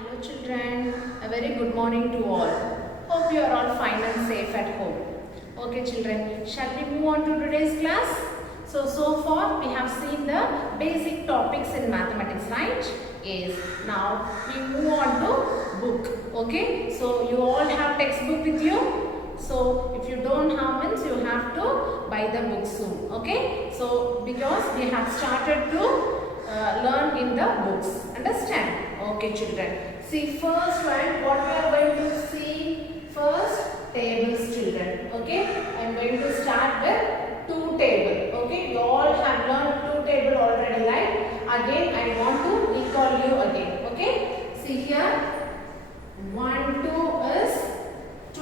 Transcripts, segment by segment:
Hello children, a very good morning to all. Hope you are all fine and safe at home. Okay children, shall we move on to today's class? So far we have seen the basic topics in mathematics, right? Yes. Now we move on to book. Okay, so you all have textbook with you. So if you don't have means you have to buy the book soon. Okay, so because we have started to learn in the books. Understand? Okay children. See first one, what we are going to see first, tables children. Okay, I am going to start with two table. Okay, you all have learned two table already, right? Again I want to recall you again. Okay, see here 1 2 is 2,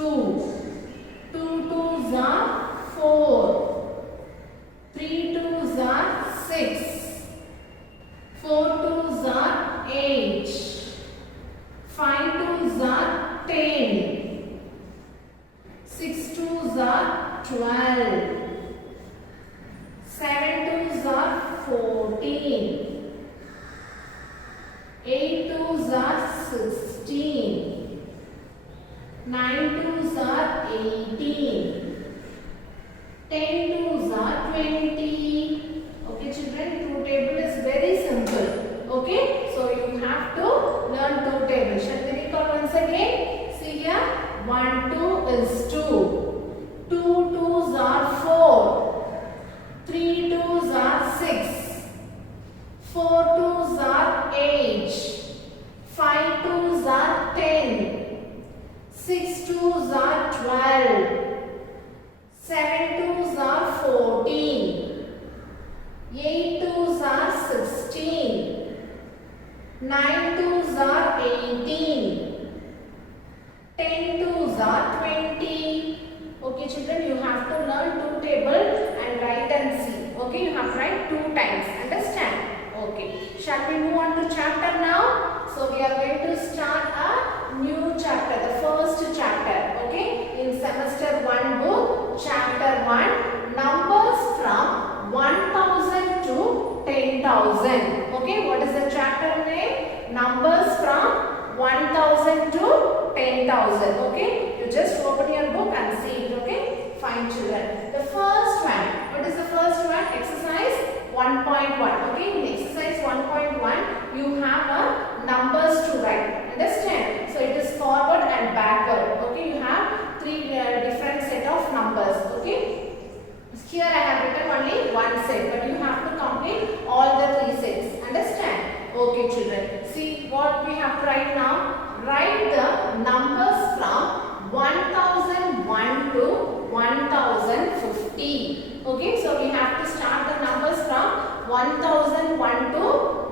2 2s are 4, 3 2s are 6, 4 2s are 8, 5 2s are 10, 6 2s are 12, 7 2s are 14, 8 2s are 16, 9 2s are 18, 10 2s are 20. Okay children, two table is very simple. Okay, so you have to learn two tables. Shall we recall once again? See here, 1 2 is 2, 2 2s are 4, 3 2s are 6, 4 2s are 8, 5 2s are 10, 6 2s are 12, 7 2s are 14, 8 2s are 16, 9 2s are 18, 10 2s are 20. Okay children, you have to learn two table and write and see. Okay, you have to write two times. Understand? Okay. Shall we move on to chapter now? So we are going to start a new chapter, the first chapter. Okay, in semester 1 book, chapter 1, numbers from 1000 to 10,000. Okay, what is the chapter name? Numbers from 1000 to 10,000. Okay, you just open your book and see it. Okay, fine children. The first one, what is the first one? Exercise 1.1. Okay, in exercise 1.1, you have a numbers to write. Understand? So it is forward and backward. Okay, you have three different set of numbers. Okay. Here I have written only one set, but you have to complete all the three sets. Understand? Okay children. See what we have to write now. Write the numbers from 1001 to 1050. Okay, so we have to start the numbers from 1001 to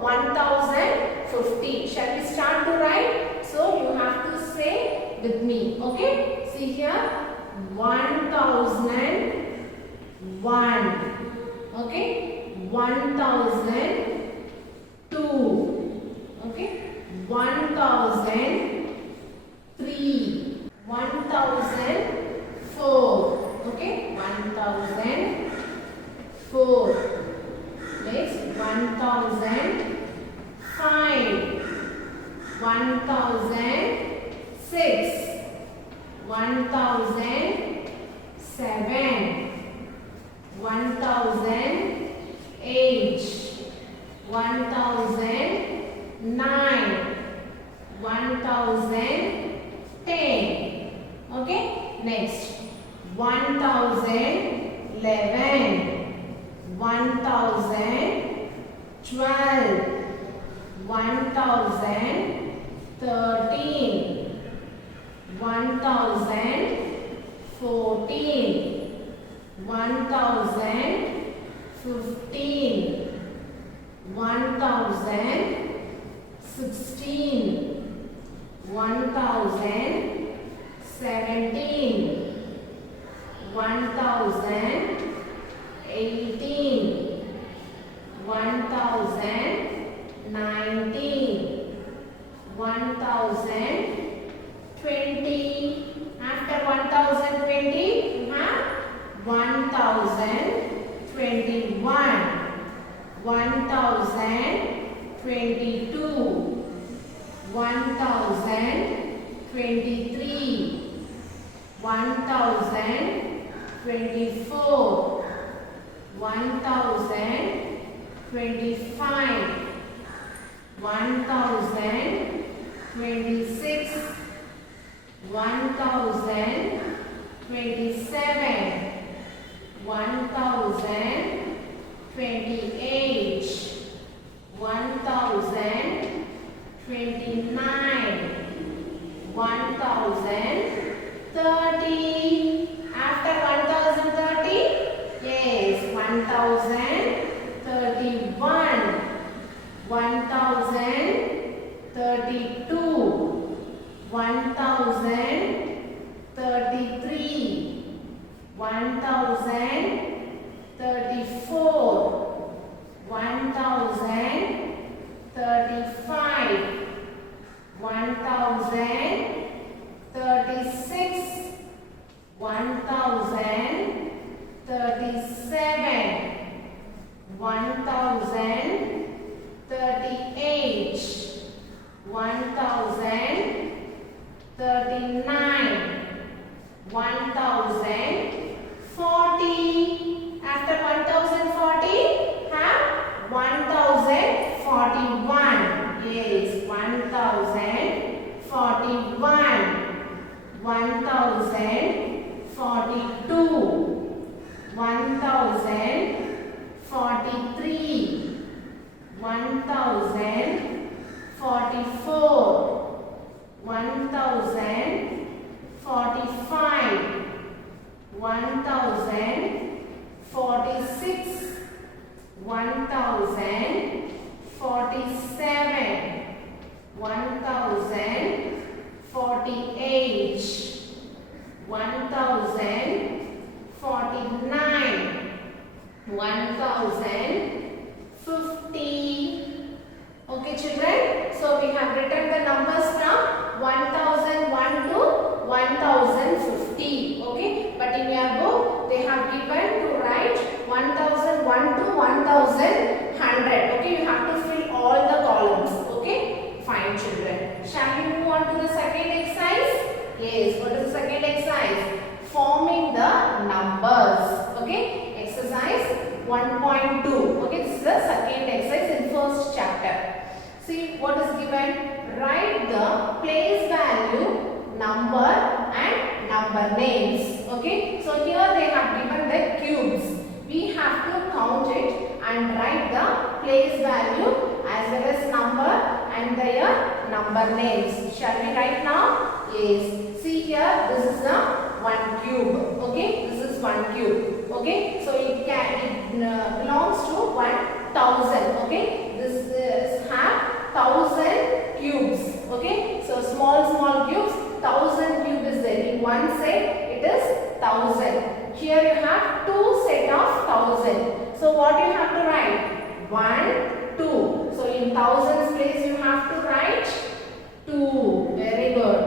1050. Shall we start to write? So you have to say with me. Okay, see here 1001. Okay, 1002. Okay, 1003, 1004. Okay, 1004. Next, 1005, 1006, 1007, 1008, 1009, 1010. Okay, next 1011, 1012, 1013, 1014, 1015, 1016, 1017, 1018, 1019, 1020. After 1020, you have 1021, 1022, 1023, 23, 1024, 1025, 1026, 1027, 1028, 1029, 1030. After 1030, yes, 1031, 1032, 1033, 1034, 1035, 1036, 1037, 1038, 1039, 1040. After 1040, have 1041. Yes, 1041, 1042, 1043, 1044, 1045, 1046, 1047, 1048, 1049, 1050. Okay, children. So we have written the numbers from 1001 to 1050. Okay, but in your book they have given to write 1001 to 1100. Okay, you have to fill all the columns. Okay, fine, children. Shall we move on to the second exercise? Yes, what is the second exercise? Forming the numbers. Okay, exercise 1.2. Okay, this is the second exercise in first chapter. See what is given. Write the place value, number and number names. Okay, so here they have given the cubes. We have to count it and write the place value as well as number and their number names. Shall we write now? Yes. See here, this is the one cube. Okay, this is one cube. Okay, so it belongs to 1000. Okay, this have 1000 cubes. Okay, so small cubes, 1000 cube is there. In one set it is 1000. Here you have two set of 1000. So what you have to write? 1, 2. So in thousands place you have to write 2. Very good.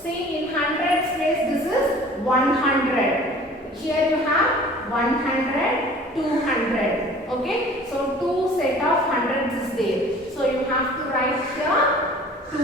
See, in hundreds place this is 100. Here you have 100, 200. Okay, so two set of hundreds is there. So you have to write here 2.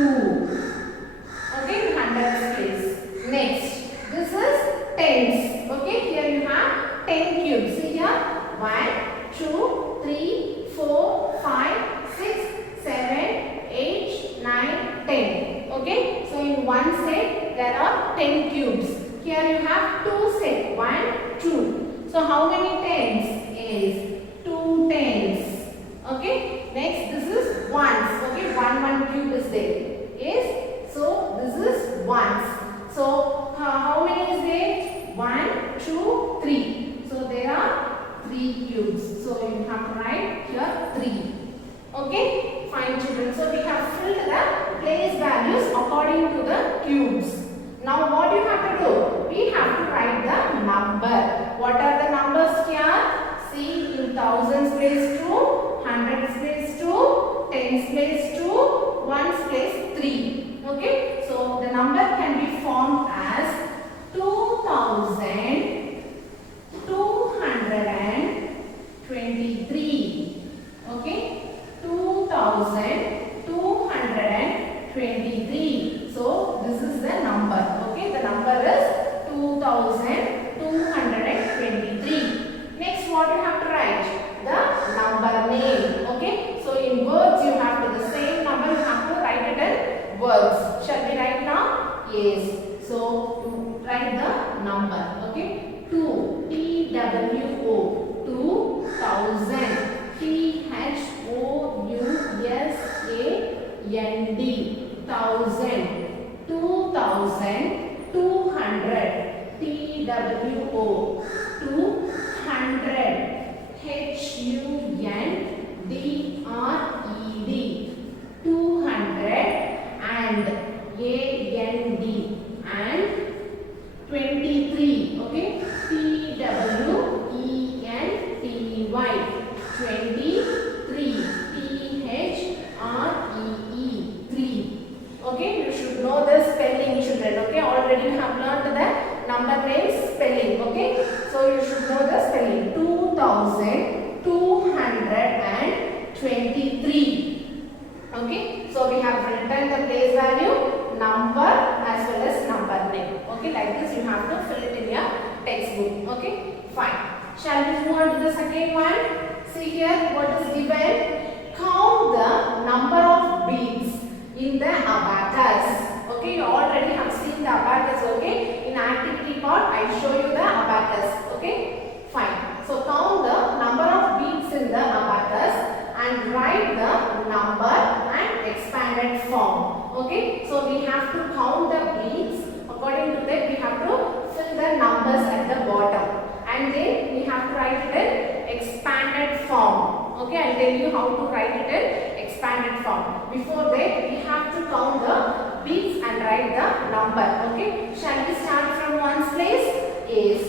Okay, in hundreds place. Next, this is tens. Okay, here you have 10 cubes. See here, 1, 2, 3, 4, 5, 6, 7, 8, 9, 10. Okay, so in one set there are 10 cubes. Here you have two set, 1, 2. So how many tens? Is 2 tens. Okay, next this is ones. Okay, 1 cube is there. Is so this is ones. So how many is there? 1, 2, 3. So there are 3 cubes. So you have to write here 3. Okay, fine, children. So we have filled the place values according to the cubes. Now what you have to do? We have to write the number. What are the numbers here? See, in thousands place 2, hundreds place 2, tens place 2, ones place 3. Okay, so the number can be formed as 2223. Okay, 2223. So this is the number is 2223. Next, what you have to write? The number name. Okay. So in words, you have to the same number. You have to write it in words. Shall we write now? Yes. So write the number. Okay. 2 TWO 2000 THOUSAND 1000 2200 TWO 200 HUNDRED 200 and AND and 23. Okay. TWENTY 23 THREE 3. Okay, you should know the spelling, children. Okay, already you have learned the number names spelling. Okay, so you should know the spelling. 2223. Okay, so we have written the place value, number as well as number name. Okay, like this you have to fill it in your textbook. Okay, fine. Shall we move on to the second one? See here what is given. Count the number of beads in the abacus. Okay, you already have seen the abacus. Okay, in activity part I show you the abacus. Okay, fine. So count the number of beads in the abacus and write the number and expanded form. Okay, so we have to count the beads. According to that, we have to fill the numbers at the bottom, and then we have to write it in expanded form. Okay, I'll tell you how to write it in expanded form. Before that, we have to count the beads and write the number. Okay, shall we start from ones place? Yes.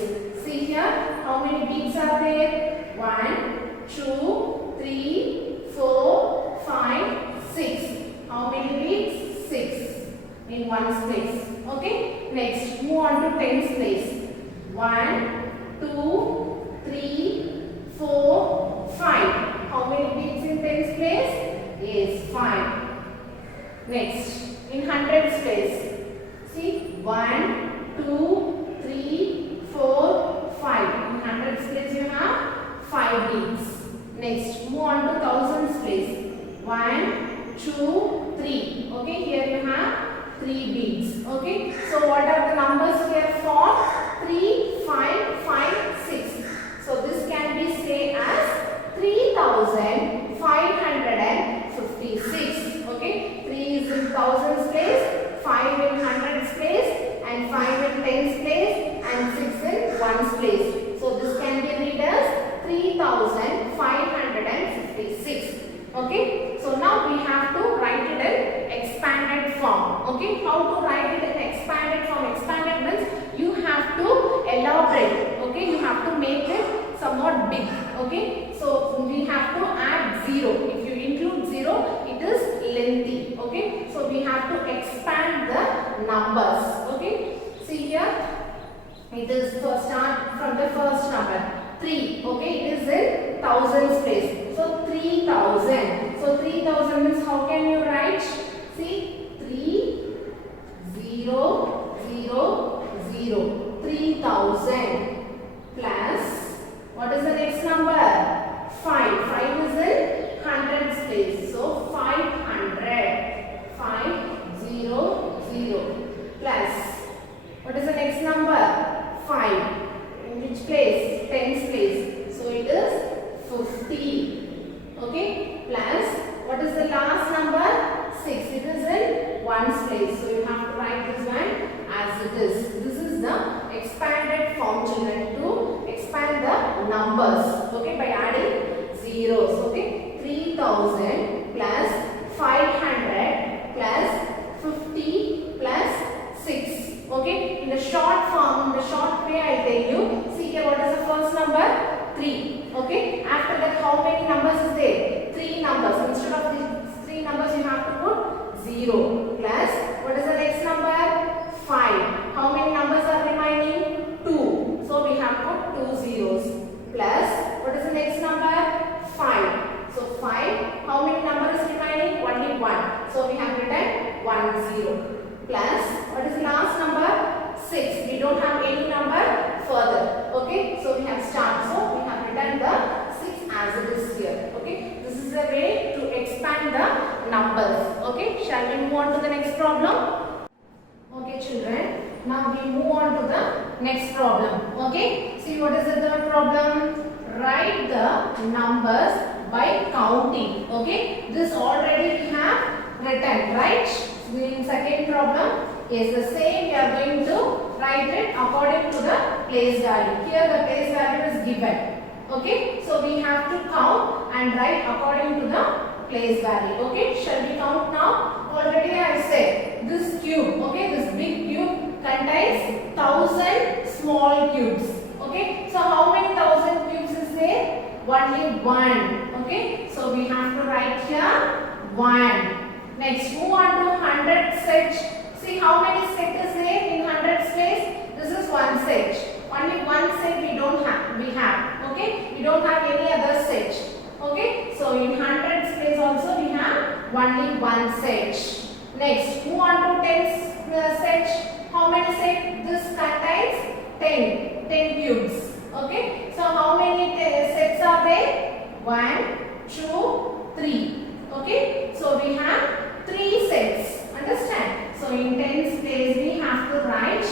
See here, how many beads are there? 1, 2, 3, 4, 5, 6. How many beads? 6 in ones place. Okay, next move on to tens place. 1, 2, 3, 4, 5. How many beads in tens place? Yes, 5. Next, in hundreds place. See, 1, 2, 3, 4, 5. In hundreds place you have 5 beads. Next, move on to thousands place. 1, 2, 3. Okay, here you have 3 beads. Okay, so what are the numbers here for? 3, 5, 5, 6. So this can be say as 3556. Okay, 3 is in thousands place, 5 in hundreds place, and 5 in tens place, and 6 in ones place. So this can be read as 3556. Okay, so now we have to write it in expanded form. Okay, how to write it in expanded form? Expanded means you have to elaborate. Okay, you have to make it somewhat big. Okay, so we have to add 0. If you include 0, it is lengthy. Okay, so we have to expand the numbers. Okay, see here, it is first start from the first number 3. Okay, it is in thousands place. So 3000. So 3000 means how can you write? See, 3 0 0 0 3000 plus what is the next number? 5. 5 is in hundreds place. So 500. 500 plus what is the next number? 5. In which place? Tens place. So it is 50. Okay, plus what is the last number? 6. It is in ones place. So you have to write this one as it is. This is the expanded form, children, to expand the numbers. Okay, by adding zeros. Okay, 3000 plus 500 plus 50 plus 6. Okay, in the short form, in the short way, I tell you. See here, what is the first number? 3. Okay, after that, how many numbers is there? 3 numbers. Instead of these 3 numbers, you have to put 0 plus what is the next number? 5. How many numbers are remaining? 2. So we have put 2 zeros plus what is the next number? 5. So 5. How many numbers remaining? Only 1. So we have written 1 0 plus what is the last number? 6. 6. We don't have any number further. Okay, so we have started. So we have written the 6 as it is here. Okay, this is a way to expand the numbers. Okay, shall we move on to the next problem? Okay, children. Now we move on to the next problem. Okay, see what is the third problem? Write the numbers by counting. Okay, this already we have written, right? In second problem is the same. We are going to write it according to the place value. Here the place value is given. Okay, so we have to count and write according to the place value. Okay, shall we count now? Already I said this cube. Okay, this big cube contains 1000 small cubes. Okay, so how many 1000 cubes is there? Only one. Okay, so we have to write here 1. Next, move on to 100 set. See how many set is there in 100 place? This is one set. Only one set we don't have. We have. Okay, we don't have any other set. Okay, so in 100 place also we have only one set. Next, move on to 10 set. How many set? This contains 10 cubes. Okay, so how many sets are there? 1, 2, 3. Okay, so we have 3 sets. Understand? So in tens place we have to write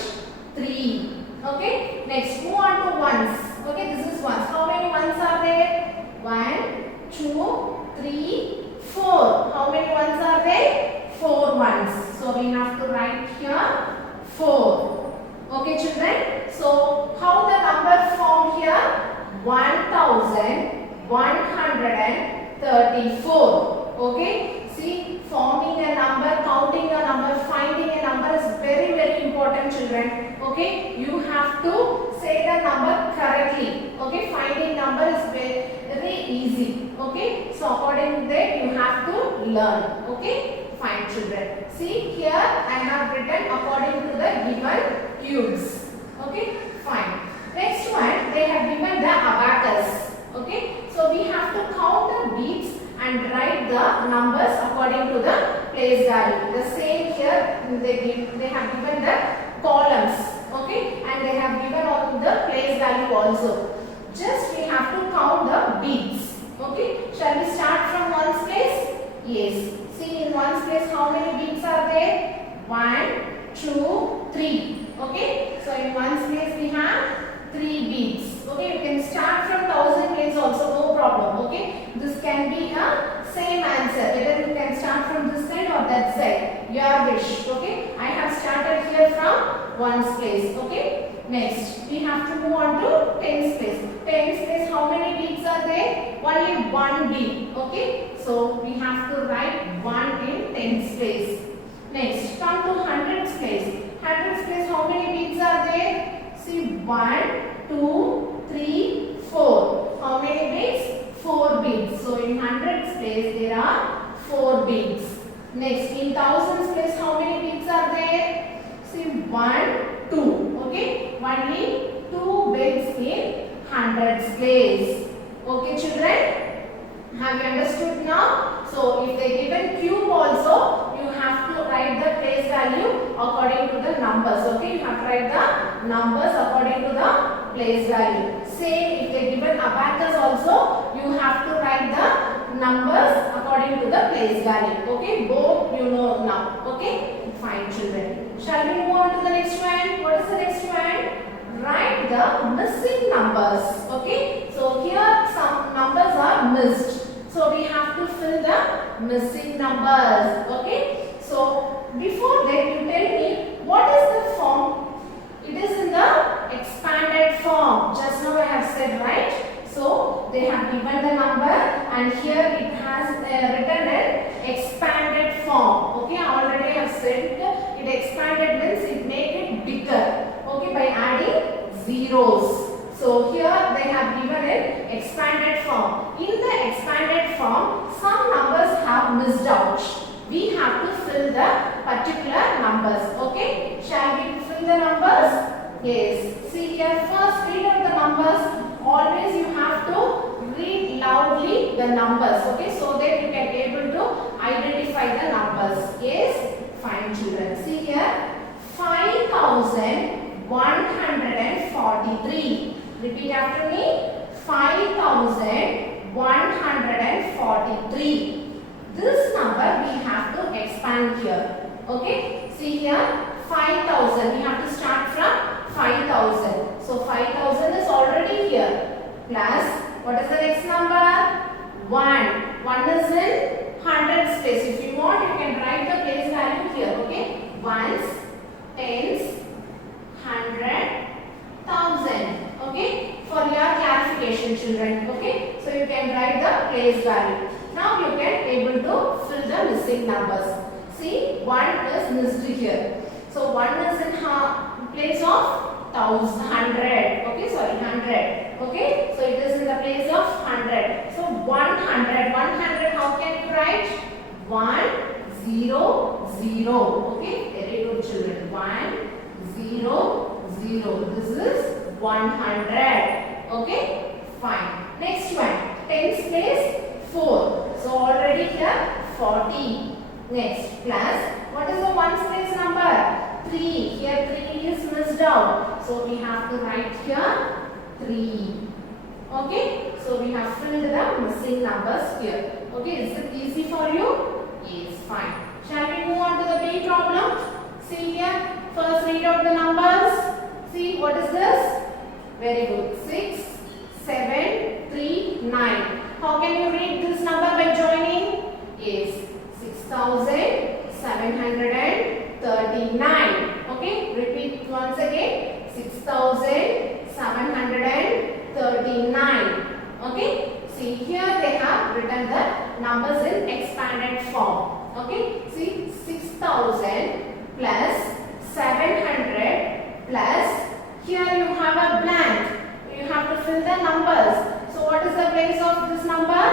3. Okay, next move on to ones. Okay, this is ones. How many ones are there? 1, 2, 3, 4. How many ones are there? 4 ones. So we have to write here 4. Okay, children. So how the number formed here? 1134. Okay, see, forming a number, counting a number, finding a number is very, very important, children. Okay, you have to say the number correctly. Okay, finding number is very easy. Okay, so according to that you have to learn. Okay, fine, children. See, here I have written according to the given cubes. Okay, fine. Next one, they have given the abacus. Okay, so we have to count the beads and write the numbers according to the place value. The same here, they have given the columns. Okay, and they have given on the place value also. Just we have to count the beads. Okay, shall we start from ones place? Yes. See, in ones place how many beads are there? 1, 2, 3. Okay, so in ones place we have 3 beads. Okay, you can start from 1000 place also, no problem. Okay, this can be a same answer. Whether you can start from this side or that side, your wish. Okay, I have started here from ones place. Okay, next we have to move on to tens place. Tens place, how many beads are there? Only one bead. Okay, so we have to write 1 in tens place. Next, come to hundreds place. Hundreds place, how many beads are there? See, 1, 2, 3, 4. How many beads? 4 beads. So in hundreds place there are 4 beads. Next, in thousands place how many beads are there? See, 1, 2. Okay, only 2 beads in hundreds place. Okay, children? Have you understood now? So if they given cube also, you have to write the place value according to the numbers. Okay, you have to write the numbers according to the place value. Same if they given abacus also, you have to write the numbers according to the place value. Okay, both you know now. Okay, fine, children. Shall we move on to the next one? What is the next one? Write the missing numbers. Okay, so here some numbers are missed. So we have to fill the missing numbers. Okay, so before that you tell me what is the form? It is in the expanded form. Just now I have said, right? So they have given the number and here it has written an expanded form. Okay, I already have said it expanded means it make it bigger. Okay, by adding zeros. So here they have given an expanded form. In the expanded form, some numbers have missed out. We have to fill the particular numbers. Okay, shall we fill the numbers? Yes. See here, first read out the numbers. Always you have to read loudly the numbers. Okay, so that you can be able to identify the numbers. Yes, fine, children. See here, 5000 5,143. Repeat after me. 5,143. This number we have to expand here. Okay. See here. 5,000. We have to start from 5,000. So 5,000 is already here. Plus, what is the next number? 1. 1 is in hundreds place. If you want, you can write the place value here. Okay. Ones, tens, hundred, thousand. Okay. For your clarification, children. Okay. So you can write the place value. Now you can able to fill the missing numbers. See, 1 is missed here. So 1 is in place of 100. Okay, sorry, 100. Okay, so it is in the place of 100. So 100. 100, how can you write? 1, 0, 0. Okay, very good children. 1, 0, 0. This is 100. Okay, fine. Next one, tens place 4. So already here 40. Next, plus, what is the ones place number? 3. Here 3 is missed out. So we have to write here 3. Okay, so we have filled the missing numbers here. Okay, is it easy for you? Yes, fine. Shall we move on to the B problem? See here, first read out the numbers. See, what is this? Very good. 6, 7, 3, 9. How can you read this number by joining? Yes, 6,739. Okay, repeat once again. 6,739. Okay, see here they have written the numbers in expanded form. Okay, see 6,000 plus 700 plus, here you have a blank. You have to fill the numbers. So what is the place of this number?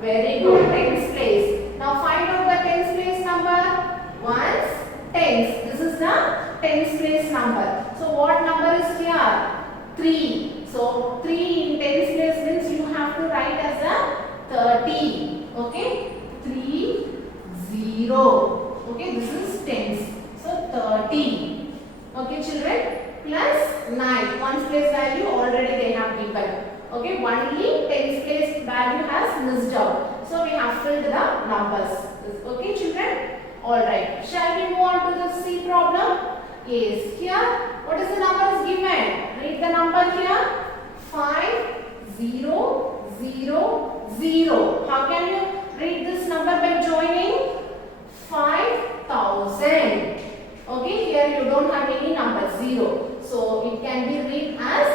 Very good, tens place. Now find out the tens place number. Ones, tens. This is the tens place number. So what number is here? 3. So 3 in tens place means you have to write as a 30. Okay, 3, 0. Okay, this is tens. So 30. Okay, children. Plus 9. Ones place value already they have given. Okay, only tens place value has missed out. So we have filled the numbers. Okay, children. All right. Shall we move on to the C problem? Yes. Here, what is the number is given? Read the number here. 5, 0, 0, 0. How can you read this number by joining? 5,000. Okay, here you don't have any number 0. So it can be read as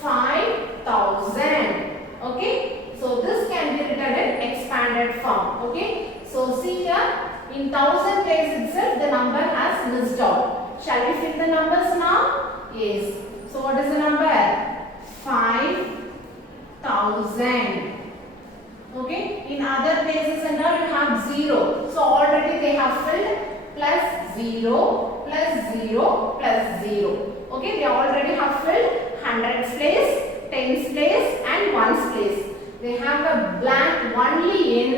5,000. Okay, so this can be written in expanded form. Okay, so see here in 1,000 place itself the number has missed out. Shall we fill the numbers now? Yes. So what is the number? 5,000. Okay, in other places and all you have 0. So already they have filled plus 0 plus 0 plus 0. Okay, they already have filled hundreds place, tens place and ones place. They have a blank only in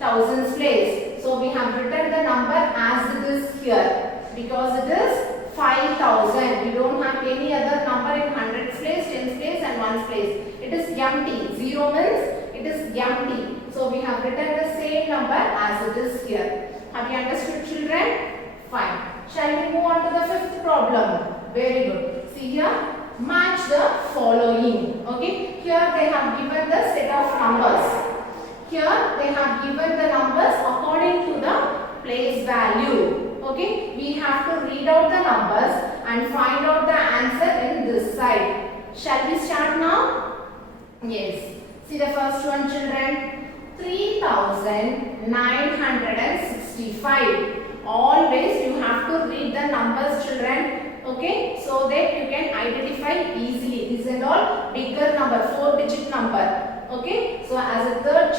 thousands place. So we have written the number as it is here because it is 5,000. We don't have any other number in hundreds place, tens place and ones place. It is empty. 0 means it is empty. So we have written the same number as it is here. Have you understood, children? Fine. Shall we move on to the fifth problem? Very good. See here, match the following. Okay, here they have given the set of numbers. Here they have given the numbers according to the place value. Okay, we have to read out the numbers and find out the answer in this side. Shall we start now? Yes. See the first one, children. 3,965. Always you have to read the numbers, children. Okay, so that you can identify easily. These are all bigger number, 4-digit number. Okay, so as a third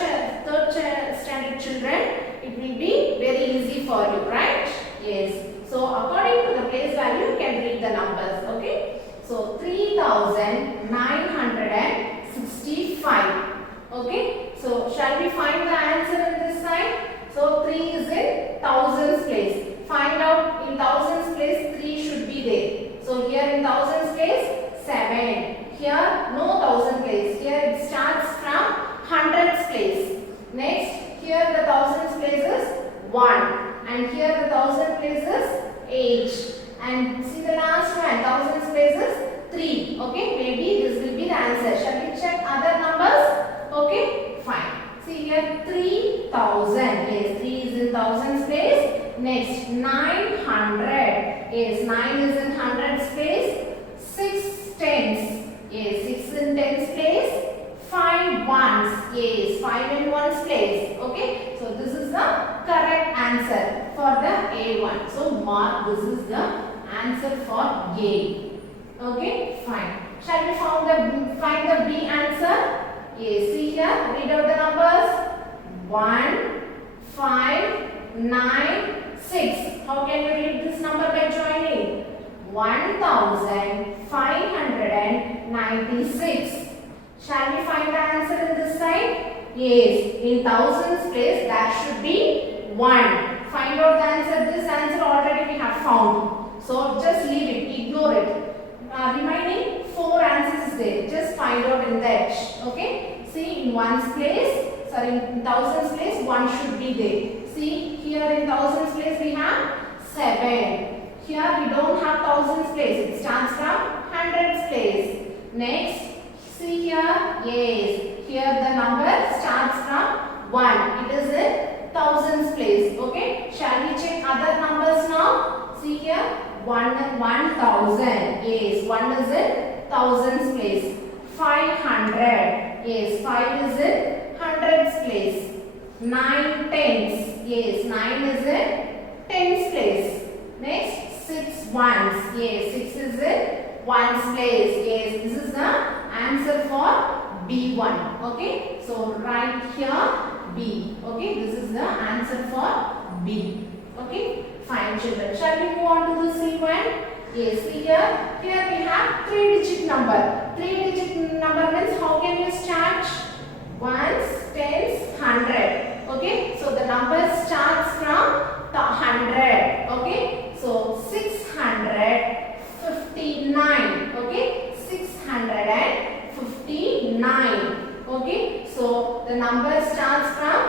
standard children, it will be very easy for you, right? Yes. So according to the place value, you can read the numbers. Okay, so 3,965. Okay, so shall we find the answer in this side? So 3 is in thousands place. Find out in thousands place 3 should be there. So here in thousands And see the last one, thousands places 3. Okay, maybe this will be the answer. Shall we check other numbers? Okay, fine. See here 3000. Yes, 3 is in thousands place. Next 900. Yes, 9 is in hundreds place. 6 tens. Yes, 6 in tens place. 5 ones. Yes, 5 in ones place. Okay, so this is the correct answer for the A1. So mark this is the answer for A. Okay, fine. Shall we find the B answer? Yes, see here, read out the numbers. 1, 5, 9, 6. How can you read this number by joining? 1596. Shall we find the answer in this side? Yes, in thousands place that should be 1. Find out the answer. This answer already we have found. So just leave it, ignore it. Remaining 4 answers is there. Just find out in that. Okay. See in ones place, sorry, in thousands place 1 should be there. See here in thousands place we have 7. Here we don't have thousands place. It starts from hundreds place. Next. See here, yes, here the number starts from 1. It is in thousands place. Okay, shall we check other numbers now? See here, 1000. Yes, 1 is in thousands place. 500. Yes, 5 is in hundreds place. 9 tens. Yes, 9 is in tens place. Next, 6 ones. Yes, 6 is in ones place. Yes, this is the answer for B1. Okay, so write here B. Okay, this is the answer for B. Okay, fine children. Shall we move on to the C1? Yes, see here. Here we have 3-digit number. 3-digit number means how can you start? Ones, tens, 100. Okay, so the number starts from the 100. Okay, so 659. Okay, 659. Okay, so the number starts from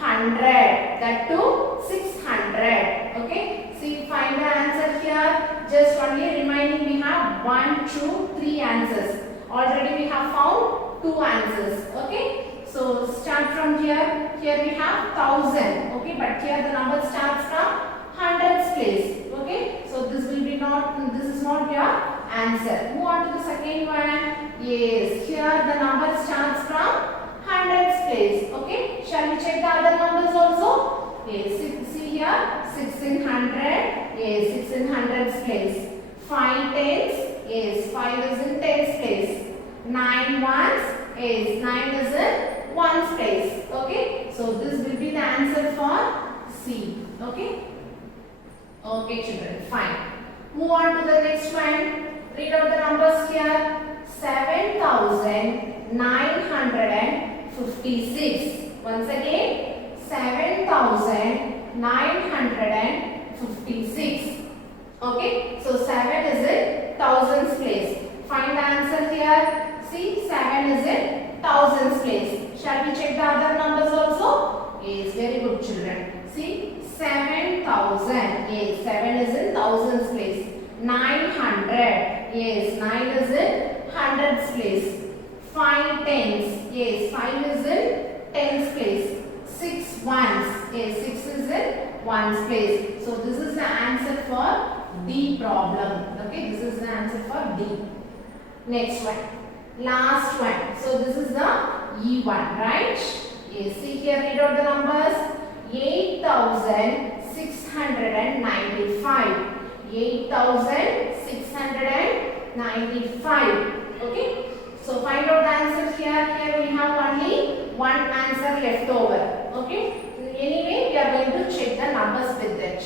100, that to 600. Okay, see find the answer here. Just only reminding we have 1, 2, 3 answers. Already we have found 2 answers. Okay, so start from here. Here we have 1000. Okay, but here the number starts from hundreds place. Okay, so this will be not, this is not your answer. Move on to the second one. Yes, here the number starts from hundreds place. Okay, shall we check the other numbers also? Yes, see here 6 in 100. Yes, 6 in hundreds place. 5 tens. Yes, 5 is in tens place. 9 ones. Yes, 9 is in ones place. Okay, so this will be the answer for C. Okay. Okay children, fine. Move on to the next one. Read out the numbers here. 7956. Once again, 7956. Okay, so 7 is in thousands place. Find the answer here. See, 7 is in thousands place. Shall we check the other numbers also? Yes, very good children. See, 7000. Yes, 7 is in thousands place. 900. Yes, 9 is in hundreds place. 5 tens. Yes, 5 is in tens place. 6 ones. Yes, 6 is in ones place. So this is the answer for D problem. Okay, this is the answer for D. Next one. Last one. So this is the E1, right? Yes, see here, read out the numbers. 8695. 8695. Okay, so find out the answer here. Here we have only one answer left over. Okay, anyway we are going to check the numbers with that.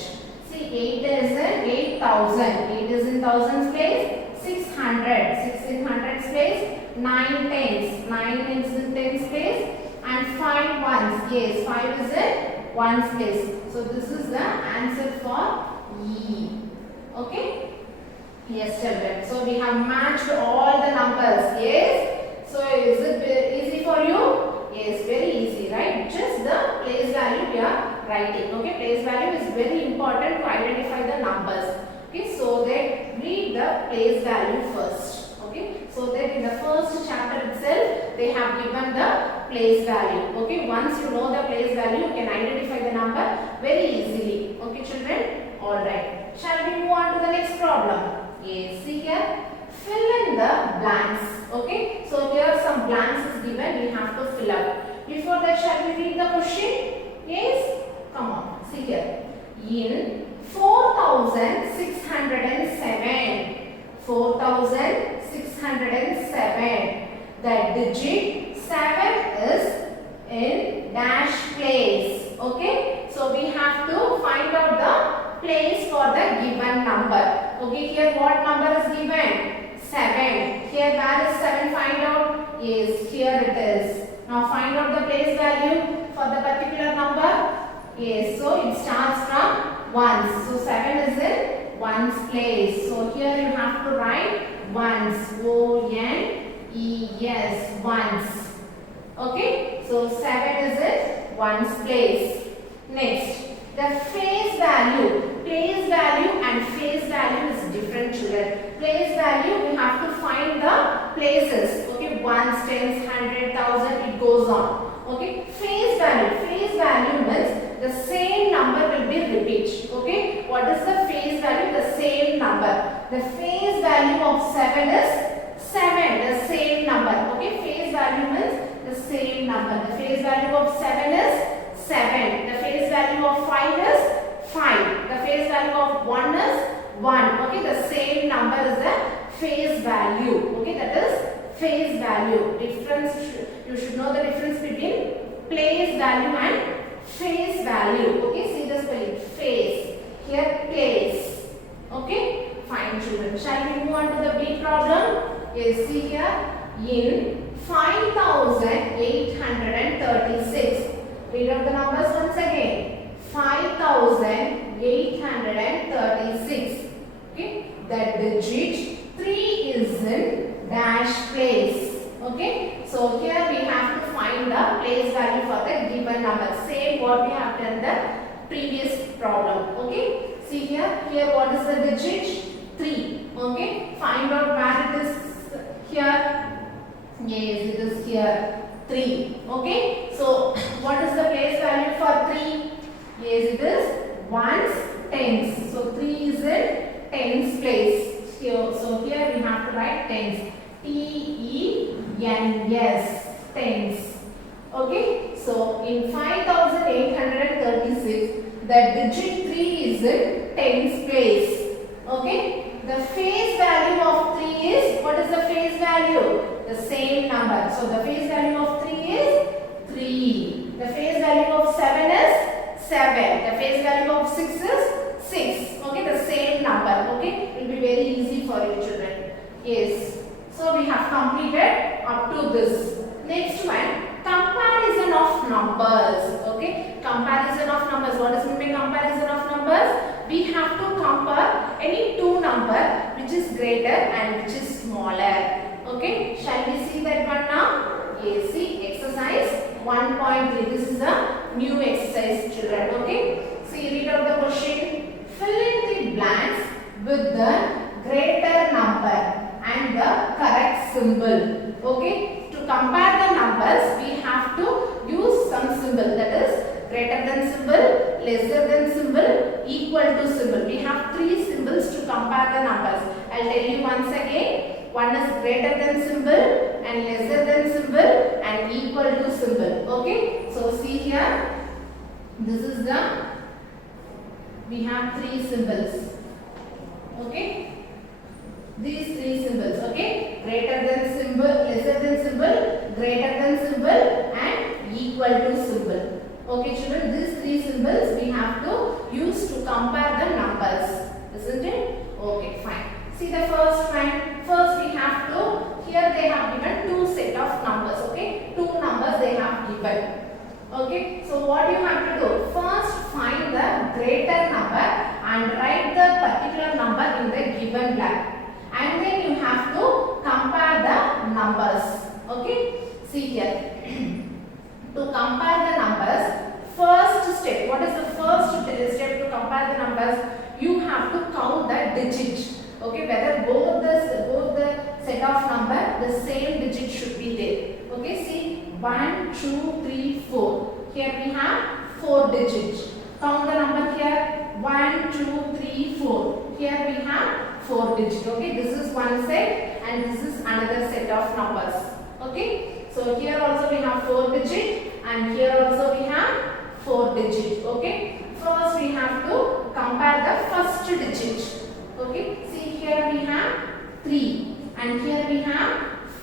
See, 8 is in 8000. 8 is in thousands place. 600. 6 in hundreds place. 9 tens. 9 is in tens place. And 5 ones. Yes, 5 is in ones place. So this is the answer for E. Okay. Yes children. So we have matched all the numbers. Yes. So is it easy for you? Yes, very easy, right? Just the place value we are writing. Okay. Place value is very important to identify the numbers. Okay. So there place value first. Okay, so that in the first chapter itself they have given the place value. Okay, once you know the place value, you can identify the number very easily. Okay, children. All right. Shall we move on to the next problem? Yes. See here. Fill in the blanks. Okay. So here some blanks is given. We have to fill up. Before that, shall we read the question? Yes. Come on. See here. In 4,607, the digit 7 is in dash place. Okay, so we have to find out the place for the given number. Okay, here what number is given? 7. Here where is 7? Find out. Yes, here it is. Now find out the place value for the particular number. Yes, so it starts from ones. So 7 is in ones place. So here you have to write ones. O-N-E-S. Ones. Okay, so 7 is in ones place. Next, the place value and face value is different, children. Place value, we have to find the places. Okay, ones, tens, 100,000, it goes on. Okay, face value means the same number will be repeat. Okay, what is the face value? The same number. The face value of 7 is 7, the same number. Okay, face value means the same number. The face value of 7 is 7. The face value of 5 is 5. The face value of 1 is 1. Okay, the same number is the face value. Okay, that is face value. Difference, you should know the difference between place value and face value. Okay, see the spelling. Face. Here place. Okay, fine, children. Shall we move on to the B problem? Yes, see here. In 5,836. Read out the numbers once again. 5,836. Okay, that digit 3 is in dash place. Okay, so here we have to find the place value for the given number. Same what we have done the previous problem. Okay, see here. Here what is the digit? 3. Okay, find out where it is here. Yes, it is here. 3. Okay, so what is the place value for 3? Yes, it is ones, tens. So 3 is in tens place. Here, so here we have to write tens. T-E-N-S. Tens. Okay, so in 5,836, the digit 3 is in tens place. Okay, the face value of 3 is, what is the face value? The same number. So the face value of 3 is 3. The face value of 7 is 7. The face value of 6 is 6. Okay, the same number. Okay, it will be very easy for you, children. Yes. So we have completed up to this. Next one, comparison of numbers. Okay, comparison of numbers. What does it mean by comparison of numbers? We have to compare any two number which is greater and which is smaller. Okay, shall we see that one now? Yes, see exercise 1.3. This is a new exercise, children. Okay, see, read out the question. Fill in the blanks with the greater number and the correct symbol. Okay, to compare the numbers, we have to use some symbol, that is greater than symbol, lesser than symbol, equal to symbol. We have 3 symbols to compare the numbers. I'll tell you once again. One is greater than symbol and lesser than symbol and equal to symbol. Okay, so see here. This is the, we have 3 symbols. Okay, these 3 symbols. Okay, greater than symbol, lesser than symbol, greater than symbol and equal to symbol. Okay, children, these 3 symbols we have to use to compare the numbers, isn't it? Okay, fine. See the first one. First we have to, here they have given 2 set of numbers. Okay, 2 numbers they have given. Okay, so what you have to do? First find the greater number and write the particular number in the given blank. And then you have to compare the numbers. Okay, see here. To compare the numbers, first step, what is the first step to compare the numbers? You have to count the digit. Okay, whether both the the same digit should be there. Okay, see 1, 2, 3, 4. Here we have 4 digits. Count the number here. 1, 2, 3, 4. Here we have 4 digits. Okay, this is one set and this is another set of numbers. Okay, so here also we have 4 digits and here also we have 4 digits. Okay, first we have to compare the first digit. Okay, see here we have 3 and here we have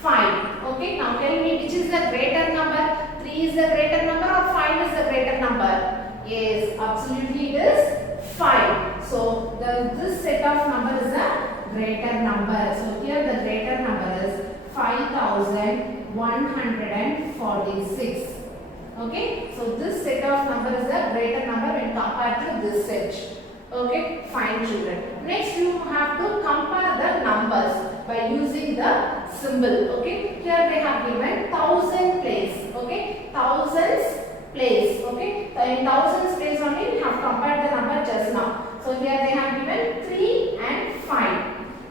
5. Okay, now tell me which is the greater number? 3 is the greater number or 5 is the greater number? Yes, absolutely it is 5. So this set of number is a greater number. So here the greater number is 5146. Okay, so this set of number is a greater number when compared to this set. Okay, fine children. Next you have to compare the numbers by using the symbol. Okay, here they have given 1000 place. Okay, thousands place. Okay, so in thousands place only we have compared the number just now. So here they have given 3 and 5.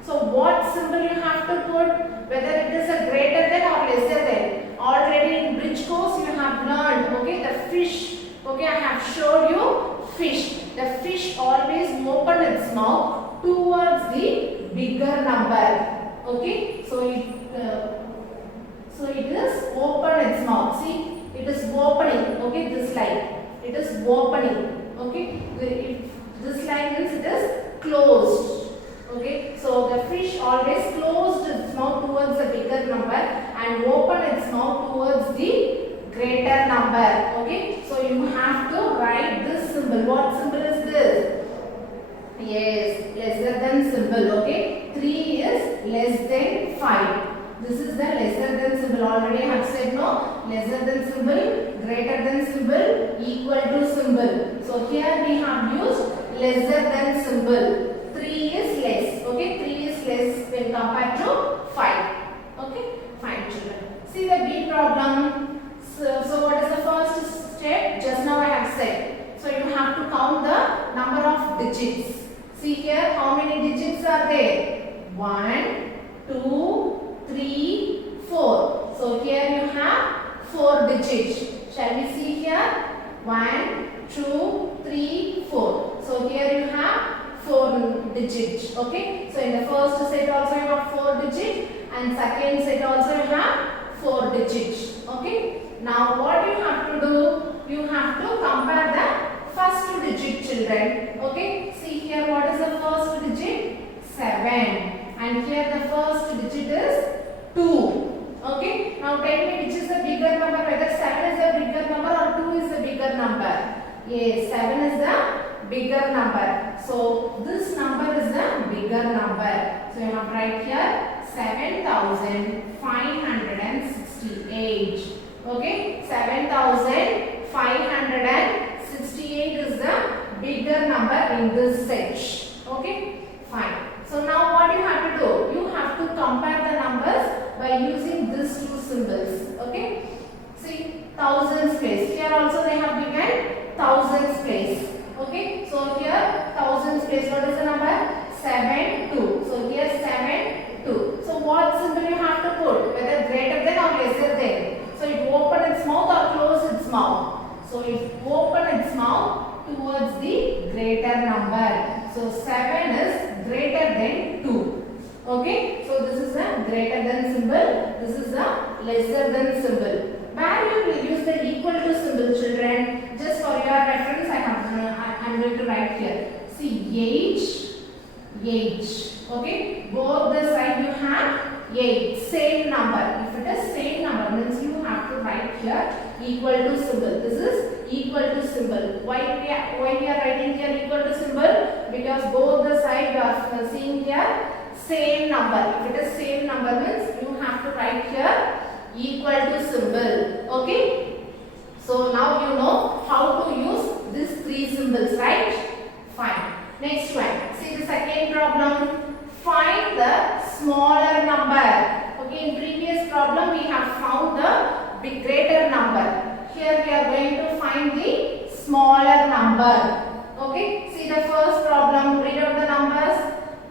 So what symbol you have to put? Whether it is a greater than or lesser than. Already in bridge course you have learned. Okay, the fish. Okay, I have showed you fish. The fish always open its mouth towards the bigger number. Okay, so it is open its mouth. See, it is opening. Okay, this line. It is opening. Okay, this line means it is closed. Okay, so the fish always closed its mouth towards the bigger number and open its mouth towards the greater number. Okay, so you have to write this symbol. What symbol is this? Yes, lesser than symbol. Okay, 3 is less than 5. This is the lesser than symbol. Already I have said no. Lesser than symbol, greater than symbol, equal to symbol. So here we have used lesser than symbol. 3 is less. Okay, 3 is less when compared to 5. Okay, fine children. See the B problem. So what is the first step? Just now I have said. So you have to count the number of digits. See here how many digits are there? 1, 2, 3, 4. So here you have 4 digits. Shall we see here? 1, 2, 3, 4. So here you have 4 digits. Okay. So in the first set also you have 4 digits and second set also you have 4 digits. Okay. Now what you have to do? You have to compare the first digit, children. Okay. See here what is the first digit? 7. And here the first digit is 2. Okay. Now tell me which is the bigger number, whether 7 is the bigger number or 2 is the bigger number. Yes, 7 is the bigger number. So this number is the bigger number. So you have right here 7568. Okay, 7568 is the bigger number in this set. Okay, fine. So now what you have to do? You have to compare the numbers by using these two symbols. Okay, see thousands place. Here also they have given thousands place. Okay, so here thousands place. What is the number? 7, 2. So here 7, 2. So what symbol you have to put? Whether greater than or lesser than. So it open its mouth or close its mouth. So it open its mouth towards the greater number. So 7 is greater than 2. Okay. So this is a greater than symbol. This is a lesser than symbol. Where you will use the equal to symbol, children. Just for your reference, I am going to write here. See 8. Okay. Both the side you have 8. Same number. If it is same number means you have to write here equal to symbol. This is equal to symbol. Why we are writing here equal to symbol? Because both the side you are seeing here same number. If it is same number means you have to write here equal to symbol. Okay. So now you know how to use these 3 symbols, right? Fine. Next one. See the second problem. Find the smaller number. Okay, in previous problem we have found the greater number. Here we are going to find the smaller number. Okay, see the first problem. Read out the numbers.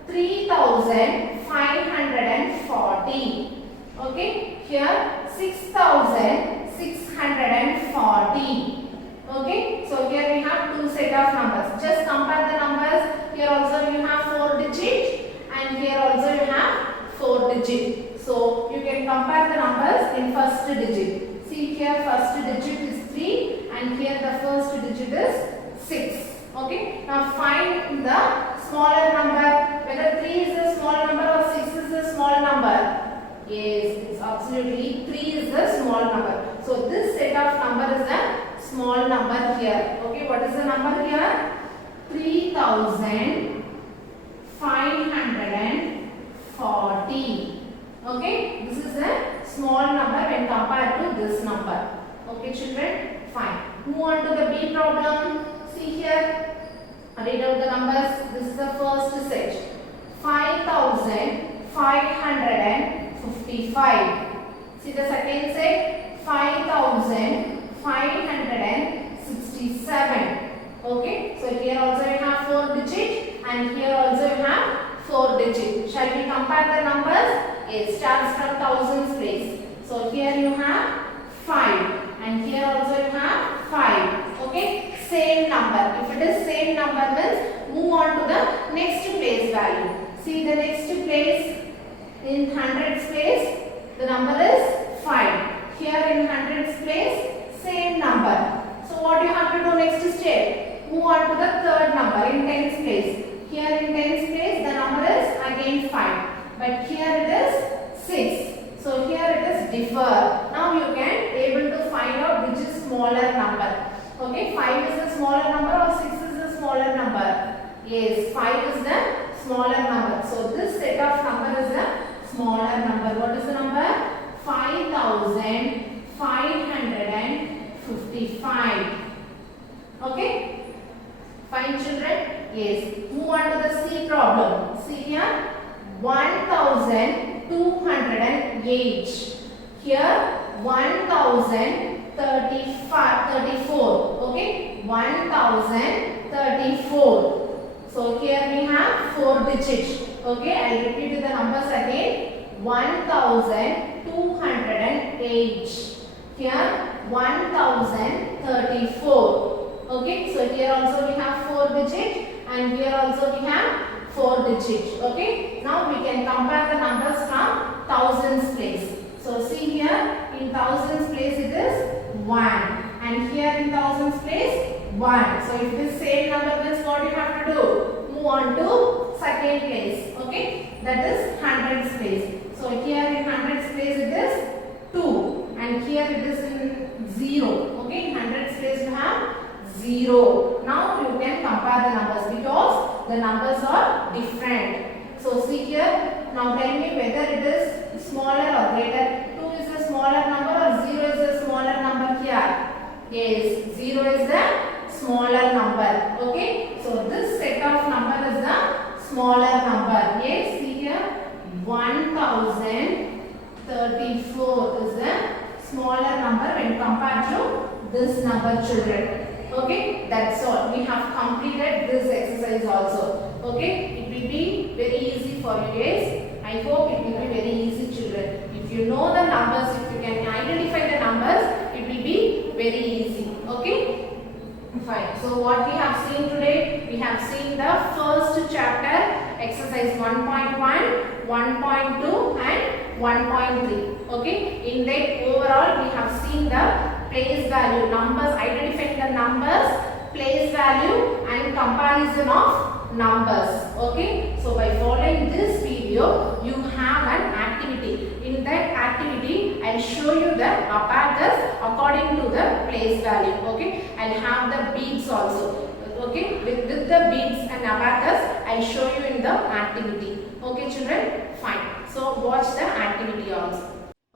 3540. Okay, here 6,640. Okay, so here we have two set of numbers. Just compare the numbers. Here also you have 4 digit and here also you have 4 digit. So you can compare the numbers in first digit. See here first digit is 3 and here the first digit is 6. Okay, now find the smaller number. Whether 3 is a small number or 6 is a small number. Yes, it's absolutely 3 is the small number. So this set of number is a small number here. Okay, what is the number here? 3,540. Okay, this is a small number when compared to this number. Okay, children, fine. Move on to the B problem. See here, read out the numbers. This is the first set. 5,555. See the second set. 5,567. Okay, so here also you have 4 digit and here also you have 4 digit. Shall we compare the numbers? It starts from thousands place. So here you have 5 and here also you have 5. Okay, same number. If it is same number means move on to the next place value. See the next place in hundreds place the number is 5. Here in hundreds place same number. So what you have to do next step? Move on to the third number in tens place. Here in tens place the number is again 5. But here it is 6. So here it is differ. Now you can able to find out which is smaller number. Okay, 5 is the smaller number or 6 is the smaller number? Yes, 5 is the smaller number. So this set of number is the smaller number. What is the number? 5,555. Okay, fine children. Yes, move on to the C problem. See here, 1,208. Here 1,034. Okay, 1,034. So here we have 4 digits. Okay, I will repeat the numbers again. 1,208. Here 1,034. Okay, so here also we have 4 digits and here also we have 4 digits. Okay, now we can compare the numbers from thousands place. So see here in thousands place it is 1 and here in thousands place 1. So if this same number means what you have to do? Move on to second place. Okay, that is hundreds place. So here in hundreds place it is 2 and here it is in 0. Okay, in hundreds place you have 0. Now you can compare the numbers because the numbers are different. So see here, now tell me whether it is smaller or greater. 2 is a smaller number or 0 is a smaller number here? Yes, 0 is the smaller number. Okay, so this set of number is the smaller number. Yes, see here 1,034 is the smaller number when compared to this number, children. Okay, that's all. We have completed this exercise also. Okay, it will be very easy for you guys. I hope it will be very easy, children. If you know the numbers, if you can identify the numbers, it will be very easy. Okay, fine. So what we have seen today, we have seen the first chapter, exercise 1.1, 1.2 and 1.3. Okay, in that overall we have seen the place value, numbers, identifying the numbers, place value and comparison of numbers. Okay, so by following this video you have an activity. In that activity I will show you the abacus according to the place value. Okay, I will have the beads also. Okay, with the beads and abacus I will show you in the activity. Okay children, fine. So watch the activity also.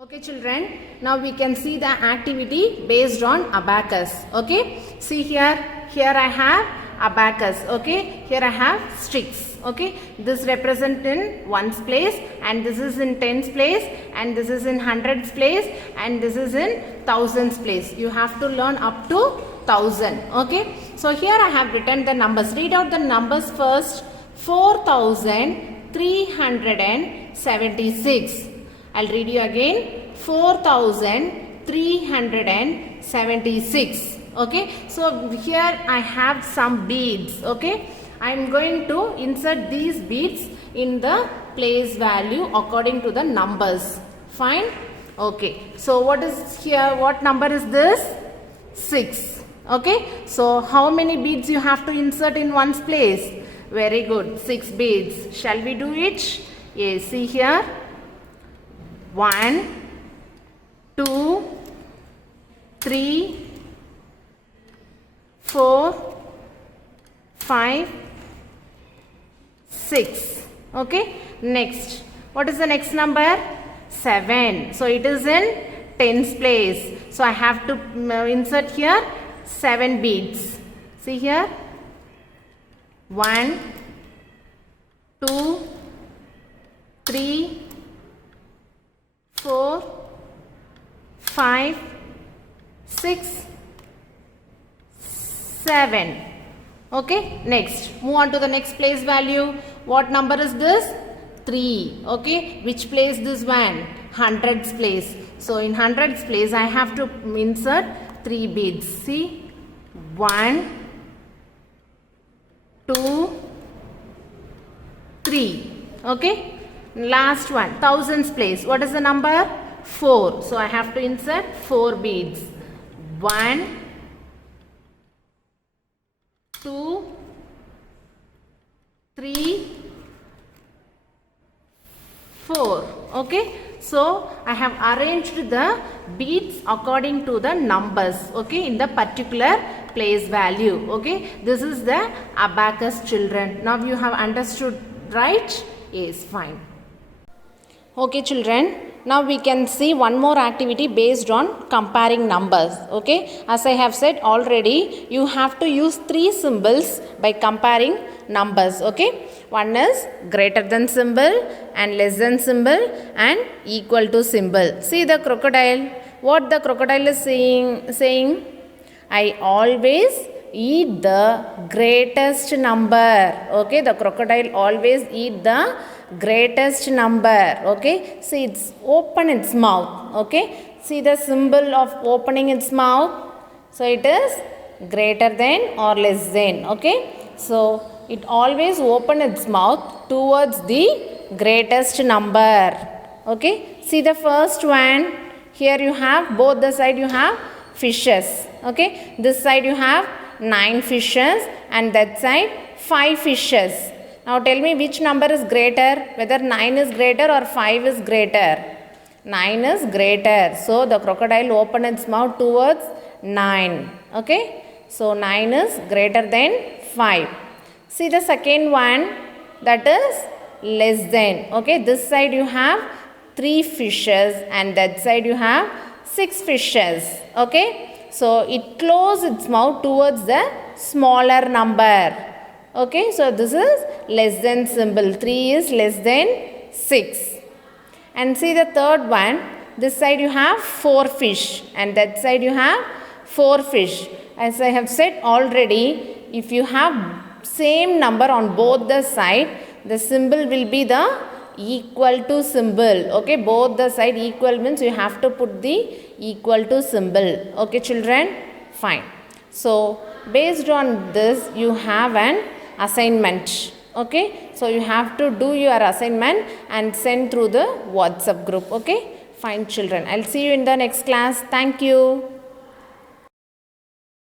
Okay children, now we can see the activity based on abacus. Okay, see here I have abacus. Okay, here I have sticks. Okay, this represent in ones place and this is in tens place and this is in hundreds place and this is in thousands place. You have to learn up to 1000. Okay, so here I have written the numbers. Read out the numbers first. 4,376. I'll read you again. 4376. Okay, so here I have some beads. Okay, I'm going to insert these beads in the place value according to the numbers. Fine. Okay, so what is here? What number is this? 6. Okay, so how many beads you have to insert in one's place? Very good, 6 beads. Shall we do it? Yes, see here. 1, 2, 3, 4, 5, 6. Okay, next. What is the next number? 7. So it is in tens place. So I have to insert here 7 beads. See here. 1, 2, 3, 4, 5, 6, 7. Okay, next. Move on to the next place value. What number is this? 3. Okay, which place this one? Hundreds place. So in hundreds place I have to insert 3 beads. See, 1, 2, 3. Okay, last one, thousands place. What is the number? 4. So I have to insert 4 beads. 1, 2, 3, 4. Okay, so I have arranged the beads according to the numbers, okay, in the particular place value. Okay, this is the abacus, children. Now you have understood, right? Yes, fine. Okay, children, now we can see one more activity based on comparing numbers. Okay, as I have said already, you have to use 3 symbols by comparing numbers. Okay, one is greater than symbol and less than symbol and equal to symbol. See the crocodile. What the crocodile is saying? I always eat the greatest number. Okay, the crocodile always eat the greatest number. Okay, see, it's open its mouth. Okay, see the symbol of opening its mouth. So it is greater than or less than. Okay, so it always open its mouth towards the greatest number. Okay, see the first one. Here you have both the side you have fishes. Okay, this side you have 9 fishes and that side 5 fishes. Now tell me which number is greater, whether 9 is greater or 5 is greater. 9 is greater. So the crocodile opened its mouth towards 9. Okay, so 9 is greater than 5. See the second one, that is less than. Okay, this side you have 3 fishes and that side you have 6 fishes. Okay, so it closed its mouth towards the smaller number. Okay, so this is less than symbol. 3 is less than 6. And see the third one, this side you have 4 fish and that side you have 4 fish. As I have said already, if you have same number on both the side, the symbol will be the equal to symbol. Okay, both the side equal means you have to put the equal to symbol. Okay, children, fine. So based on this you have an assignment. Okay, so you have to do your assignment and send through the WhatsApp group. Okay, fine, children, I'll see you in the next class. Thank you.